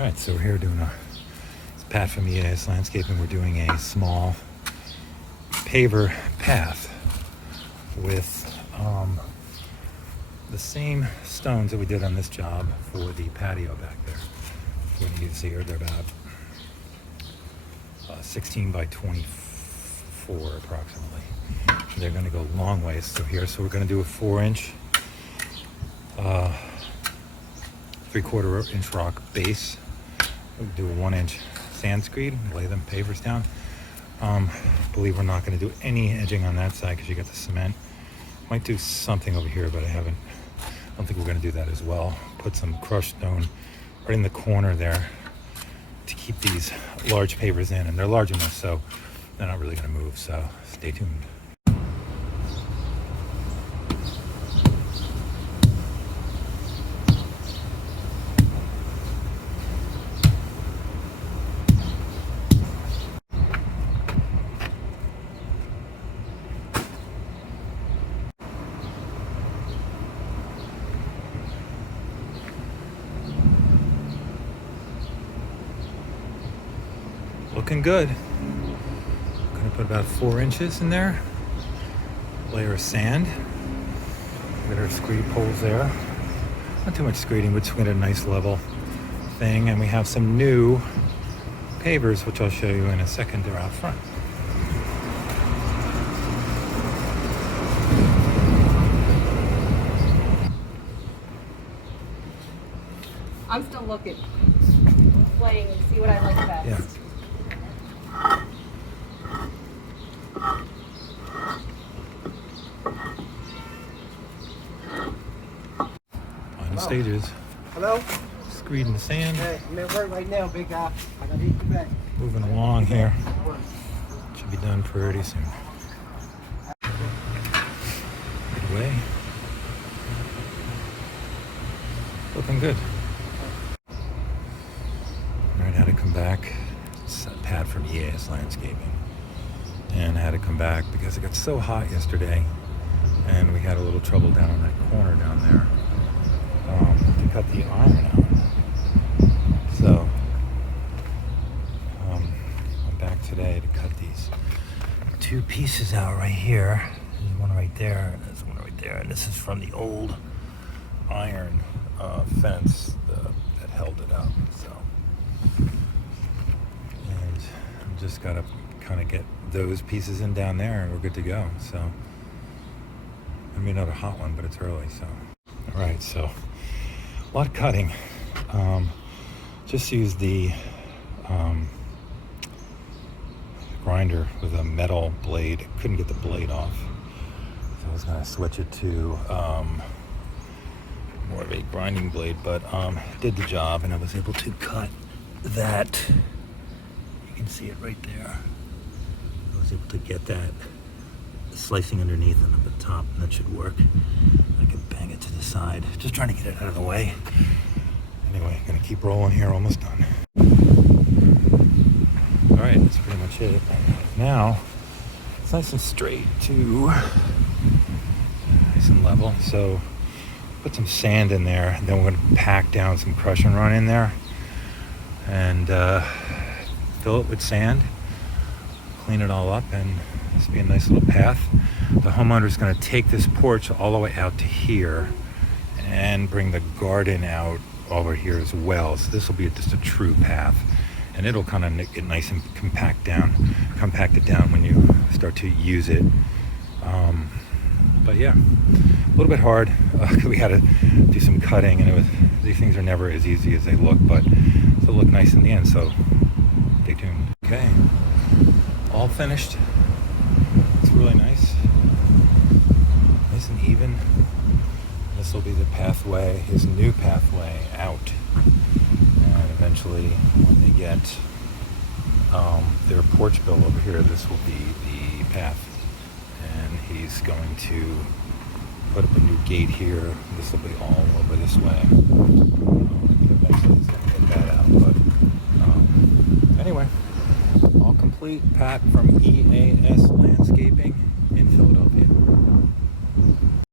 Alright, so we're here doing it's Pat from EAS Landscaping. We're doing a small paver path with the same stones that we did on this job for the patio back there. When you see here, they're about 16 by 24 approximately. And they're going to go long ways through here. So we're going to do a 4-inch, 3/4 inch rock base. We'll do a 1-inch sand screed, lay them pavers down. Believe we're not going to do any edging on that side because you got the cement. Might do something over here, but I don't think we're going to do that as well. Put some crushed stone right in the corner there to keep these large pavers in, and they're large enough so they're not really going to move, so stay tuned. Looking good. Gonna put about 4 inches in there. Layer of sand. Get our screed poles there. Not too much screeding, but just get a nice level thing. And we have some new pavers, which I'll show you in a second. They're out front. I'm still looking. I'm playing and see what I like best. Yeah. Final stages. Hello? Screeding the sand. Hey, I'm at work right now, big guy. I gotta eat you back. Moving along here. Should be done pretty soon. Good way. Looking good. Alright, had to come back. It's Pat from EAS Landscaping. And I had to come back because it got so hot yesterday. And we had a little trouble down in that corner down there to cut the iron out. So I'm back today to cut these 2 pieces out right here. There's one right there, and there's one right there. And this is from the old iron fence that held it up. So, and I'm just gotta kind of get those pieces in down there, and we're good to go. So, I mean, another hot one, but it's early. So, all right. So, a lot of cutting. Just use the grinder with a metal blade. Couldn't get the blade off, so I was gonna switch it to more of a grinding blade, but did the job, and I was able to cut that. You can see it right there. I was able to get that slicing underneath and up at the top, and that should work. I can bang it to the side. Just trying to get it out of the way. Anyway, gonna keep rolling here, almost done. All right, that's pretty much it. Now, it's nice and straight too. Nice and level. So, put some sand in there, then we're gonna pack down some crush and run in there and fill it with sand, clean it all up, and this will be a nice little path. The homeowner is going to take this porch all the way out to here and bring the garden out over here as well. So this will be just a true path, and it'll kind of get nice and compacted down when you start to use it. But yeah, a little bit hard. We had to do some cutting, and these things are never as easy as they look, but it'll look nice in the end. So stay tuned. Okay, all finished. It's really nice and even. This will be the pathway, his new pathway out, and eventually when they get their porch built over here, this will be the path, and he's going to put up a new gate here. This will be all over this way. Eventually he's going to get that out, but anyway, all complete. Pat from EAS Landscaping in Philadelphia.